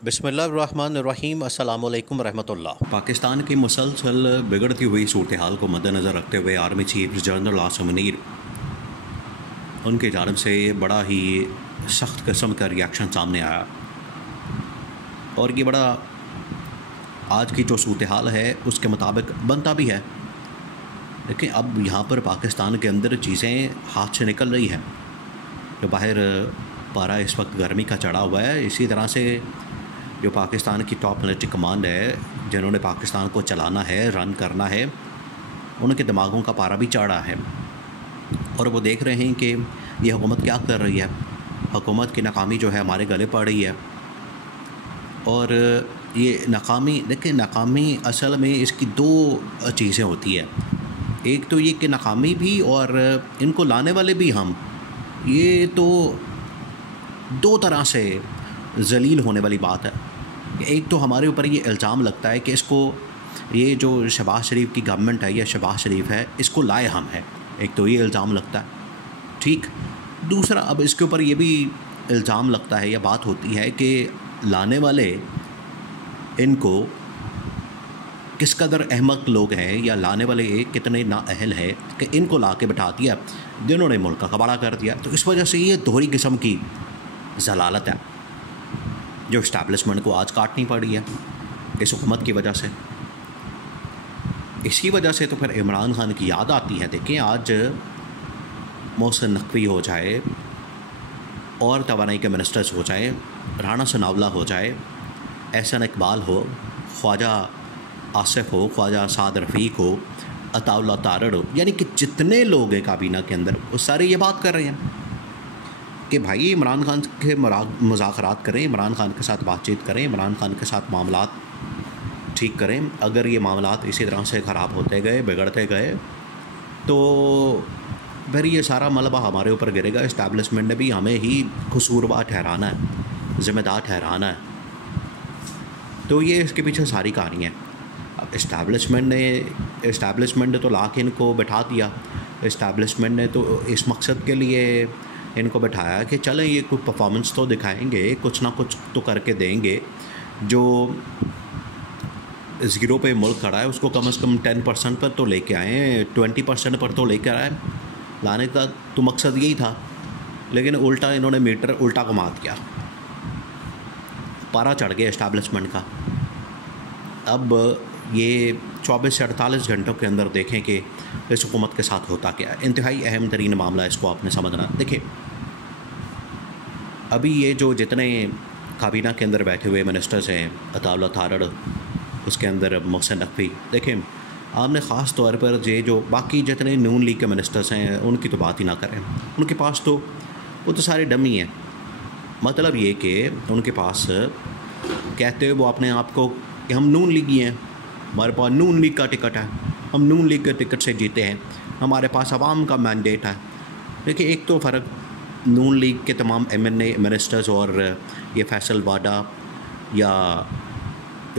बिस्मिल्लाहिर्रहमानिर्रहीम अस्सलाम वालेकुम रहमतुल्लाह। पाकिस्तान की मुसलसल बिगड़ती हुई सूरत हाल को मद्देनज़र रखते हुए army chief general Asim Munir उनकी जानब से बड़ा ही सख्त किस्म का रिएक्शन सामने आया और ये बड़ा आज की जो सूरत हाल है उसके मुताबिक बनता भी है। लेकिन अब यहाँ पर पाकिस्तान के अंदर चीज़ें हाथ से निकल रही हैं। जो बाहर पारा इस वक्त गर्मी का चढ़ा हुआ है, इसी तरह से जो पाकिस्तान की टॉप मिलिट्री कमांड है, जिन्होंने पाकिस्तान को चलाना है, रन करना है, उनके दिमागों का पारा भी चढ़ा है और वो देख रहे हैं कि ये हुकूमत क्या कर रही है। हुकूमत की नाकामी जो है हमारे गले पड़ रही है और ये नाकामी, देखिए नाकामी असल में इसकी दो चीज़ें होती है। एक तो ये कि नाकामी भी और इनको लाने वाले भी हम, ये तो दो तरह से जलील होने वाली बात है। एक तो हमारे ऊपर ये इल्ज़ाम लगता है कि इसको, ये जो शहबाज शरीफ की गवर्नमेंट है या शहबाज शरीफ है, इसको लाए हम हैं। एक तो ये इल्ज़ाम लगता है, ठीक। दूसरा, अब इसके ऊपर ये भी इल्ज़ाम लगता है या बात होती है कि लाने वाले इनको किस कदर अहमक लोग हैं या लाने वाले कितने नाअहल है कि इनको ला के बैठा दिया जिन्होंने मुल्क का कबाड़ा कर दिया। तो इस वजह से ये दोहरी किस्म की जलालत है जो इस्टेब्लिशमेंट को आज काटनी पड़ी है इस हुकूमत की वजह से। इसी वजह से तो फिर इमरान खान की याद आती है। देखें, आज मोहसिन नकवी हो जाए और तवानाई के मिनिस्टर्स हो जाए, राना सनावला हो जाए, एहसन इकबाल हो, ख्वाजा आसिफ हो, ख्वाजा साद रफ़ीक हो, अताउल्लाह तारड़ हो, यानी कि जितने लोग हैं काबीना के अंदर वो सारे ये बात कर रहे हैं कि भाई इमरान खान के मुज़ाकरात करें, इमरान खान के साथ बातचीत करें, इमरान खान के साथ मामलात ठीक करें। अगर ये मामलात इसी तरह से ख़राब होते गए, बिगड़ते गए, तो फिर ये सारा मलबा हमारे ऊपर गिरेगा। इस्टेब्लिशमेंट ने भी हमें ही कसूरवार ठहराना है, ज़िम्मेदार ठहराना है। तो ये इसके पीछे सारी कहानी है। अब इस्टेब्लिशमेंट ने तो ला के इनको बैठा दिया। इस्टेब्लिशमेंट ने तो इस मकसद के लिए इनको बैठाया कि चलें ये कोई परफॉर्मेंस तो दिखाएंगे, कुछ ना कुछ तो करके देंगे। जो ज़ीरो पे मुल्क खड़ा है उसको कम से कम 10% पर तो लेके आए, 20% पर तो लेकर आए। लाने का तो मकसद यही था, लेकिन उल्टा इन्होंने मीटर उल्टा घुमा दिया, पारा चढ़ गया इस्टेब्लिशमेंट का। अब ये 24 से 48 घंटों के अंदर देखें कि इस हुकूमत के साथ होता क्या है। इंतहाई अहम तरीन मामला है, इसको आपने समझना। देखिए, अभी ये जो जितने काबीना के अंदर बैठे हुए मिनिस्टर्स हैं, अताउल्लाह तारड़, उसके अंदर मोहसिन नकवी, देखें आपने ख़ास तौर पर ये जो बाकी जितने नून लीग के मिनिस्टर्स हैं उनकी तो बात ही ना करें। उनके पास तो वो तो सारे डमी हैं। मतलब ये कि उनके पास कहते हुए वो अपने आप को कि हम नून लीगी हैं, हमारे पास नून लीग का टिकट है, हम नून लीग के टिकट से जीते हैं, हमारे पास अवाम का मैंडेट है। देखिए, एक तो फ़र्क नून लीग के तमाम MNA मिनिस्टर्स और ये फैसल वाडा या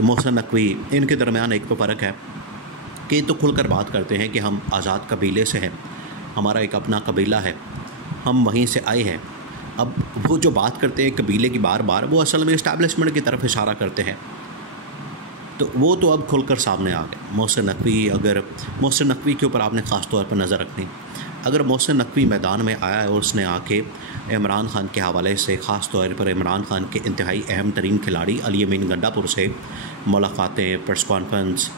मोहसिन नकवी, इनके दरमियान एक तो फ़र्क है कि तो खुलकर बात करते हैं कि हम आज़ाद कबीले से हैं, हमारा एक अपना कबीला है, हम वहीं से आए हैं। अब वो जो बात करते हैं कबीले की बार बार, वो असल में इस्टेब्लिशमेंट की तरफ इशारा करते हैं। तो वो तो अब खुलकर सामने आ गए। मोहसिन नकवी, अगर मोहसिन नकवी के ऊपर आपने ख़ास तौर पर नज़र रखनी, अगर मोहसिन नकवी मैदान में आया है और उसने आके इमरान खान के हवाले से, ख़ास तौर पर इमरान खान के इंतहाई अहम तरीन खिलाड़ी अली अमीन गंडापुर से मुलाकातें, प्रेस कॉन्फ्रेंस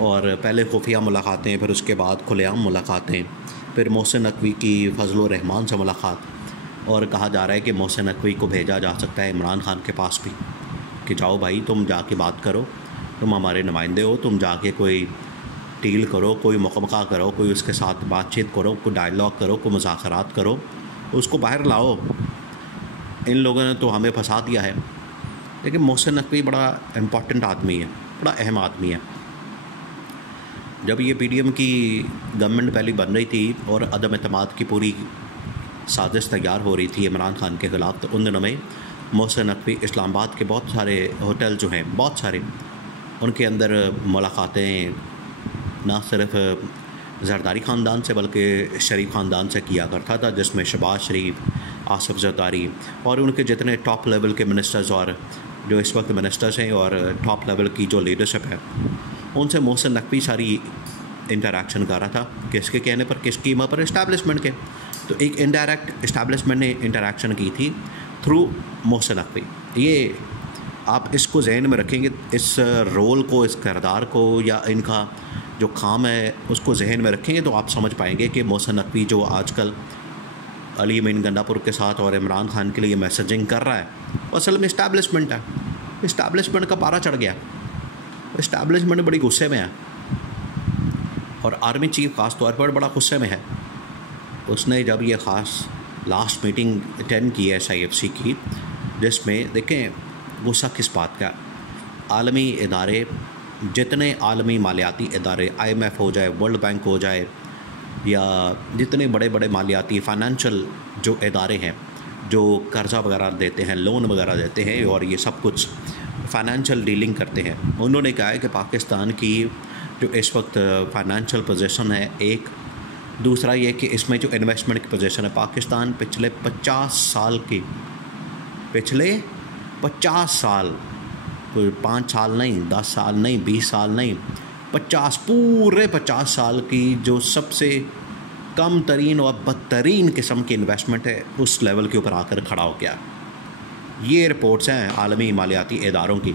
और पहले खुफिया मुलाकातें, फिर उसके बाद खुलेआम मुलाकातें, फिर मोहसिन नकवी की फजल रहमान से मुलाकात, और कहा जा रहा है कि मोहसिन नकवी को भेजा जा सकता है इमरान खान के पास भी कि जाओ भाई, तुम जाके बात करो, तुम हमारे नुमाइंदे हो, तुम जाके कोई डील करो, कोई मुकमका करो, कोई उसके साथ बातचीत करो, कोई डायलॉग करो, कोई मुज़ाकरात करो, उसको बाहर लाओ। इन लोगों ने तो हमें फंसा दिया है। लेकिन मोहसिन नकवी बड़ा इम्पॉर्टेंट आदमी है, बड़ा अहम आदमी है। जब ये PDM की गवर्नमेंट पहले बन रही थी और अदम एतमाद की पूरी साजिश तैयार हो रही थी इमरान खान के ख़िलाफ़, तो उन दिनों में मोहसिन नकवी इस्लामाबाद के बहुत सारे होटल जो हैं, बहुत सारे, उनके अंदर मुलाकातें ना सिर्फ ज़रदारी ख़ानदान से बल्कि शरीफ ख़ानदान से किया करता था, जिसमें शहबाज शरीफ, आसिफ जरदारी और उनके जितने टॉप लेवल के मिनिस्टर्स और जो इस वक्त मिनिस्टर्स हैं और टॉप लेवल की जो लीडरशिप है, उनसे मोहसिन नकवी सारी इंटरेक्शन कर रहा था, किसके कहने पर, किस कीमत पर, इस्टेब्लिशमेंट के। तो एक इनडायरेक्ट इस्टेब्लिशमेंट ने इंटरेक्शन की थी थ्रू मोहसिन नकवी। ये आप इसको जहन में रखेंगे, इस रोल को, इस किरदार को या इनका जो काम है उसको जहन में रखेंगे तो आप समझ पाएंगे कि मोहसिन नकवी जो आजकल अली अमीन गंडापुर के साथ और इमरान खान के लिए मैसेजिंग कर रहा है, वो असल में इस्टेब्लिशमेंट है। इस्टेब्लिशमेंट का पारा चढ़ गया, इस्टेब्लिशमेंट बड़ी गुस्से में है और आर्मी चीफ ख़ास तौर पर बड़ा गुस्से में है। उसने जब ये ख़ास लास्ट मीटिंग अटेंड की है SIFC की, जिसमें देखें गुस्सा किस बात का, आलमी इदारे, जितने आलमी मालियाती इदारे, IMF हो जाए, वर्ल्ड बैंक हो जाए, या जितने बड़े बड़े मालियाती फ़ाइनेंशियल जो इदारे हैं जो कर्ज़ा वगैरह देते हैं, लोन वगैरह देते हैं और ये सब कुछ फ़ाइनेंशियल डीलिंग करते हैं, उन्होंने कहा है कि पाकिस्तान की जो इस वक्त फ़ाइनेंशियल पोजीशन है एक, दूसरा ये कि इसमें जो इन्वेस्टमेंट की पोजीशन है, पाकिस्तान पिछले 50 साल की, पिछले 50 साल, कोई 5 साल नहीं, 10 साल नहीं, 20 साल नहीं, 50, पूरे 50 साल की जो सबसे कम तरीन और बदतरीन किस्म की इन्वेस्टमेंट है, उस लेवल के ऊपर आकर खड़ा हो गया। ये रिपोर्ट्स हैं आलमी मालियाती इदारों की।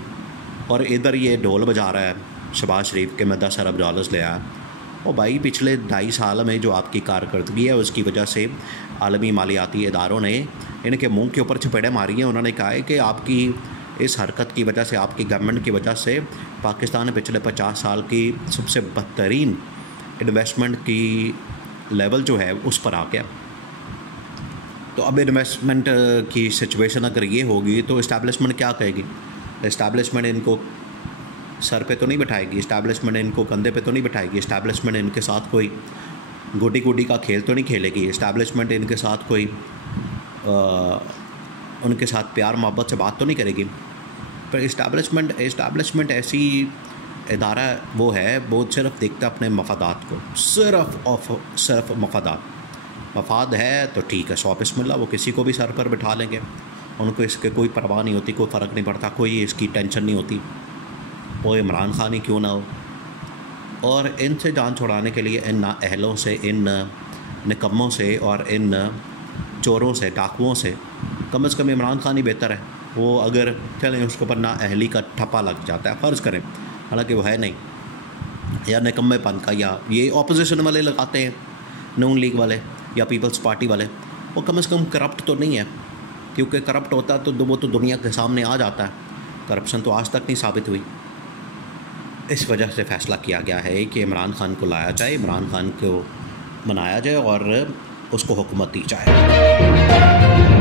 और इधर ये ढोल बजा रहा है शहबाज शरीफ के, मैं 10 अरब डॉलर्स ले आया। और भाई पिछले 2.5 साल में जो आपकी कारकर्दगी है उसकी वजह से आलमी मालियाती इदारों ने इनके मुंह के ऊपर चपेड़े मारी हैं। उन्होंने कहा है कि आपकी इस हरकत की वजह से, आपकी गवर्नमेंट की वजह से पाकिस्तान पिछले 50 साल की सबसे बदतरीन इन्वेस्टमेंट की लेवल जो है उस पर आ गया। तो अब इन्वेस्टमेंट की सिचुएशन अगर ये होगी तो इस्टेब्लिशमेंट क्या कहेगी? इस्टेब्लिशमेंट इनको सर पे तो नहीं बिठाएगी, इस्टेब्लिशमेंट इनको कंधे पे तो नहीं बिठाएगी, इस्टेब्लिशमेंट इनके साथ कोई गोटी गुडी का खेल तो नहीं खेलेगी, इस्टेब्लिशमेंट इनके साथ कोई उनके साथ प्यार मोहब्बत से बात तो नहीं करेगी। पर इस्टेब्लिशमेंट ऐसी इदारा वो है, वो सिर्फ देखता अपने मफादात को, सिर्फ मफाद है तो ठीक है, 100 बिस्मिल्लाह, वो किसी को भी सर पर बिठा लेंगे, उनको इसके कोई परवाह नहीं होती, कोई फ़र्क नहीं पड़ता, कोई इसकी टेंशन नहीं होती, वो इमरान खान ही क्यों ना हो। और इनसे जान छुड़ाने के लिए, इन नाअहलों से, इन निकम्मों से और इन चोरों से, डाकुओं से कम से कम इमरान खान ही बेहतर है। वो अगर चलें उसके ऊपर नाअहली का ठप्पा लग जाता है, फ़र्ज़ करें, हालांकि वो है नहीं, या निकम्मेपन का, या ये ऑपोजिशन वाले लगाते हैं, नून लीग वाले या पीपल्स पार्टी वाले, वो कम से कम करप्ट तो नहीं है, क्योंकि करप्ट होता तो वो तो दुनिया के सामने आ जाता है। करप्शन तो आज तक नहीं साबित हुई। इस वजह से फ़ैसला किया गया है कि इमरान खान को लाया जाए, इमरान खान को बनाया जाए और उसको हुकूमत दी जाए।